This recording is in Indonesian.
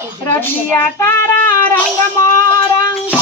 Rabia tararangamarang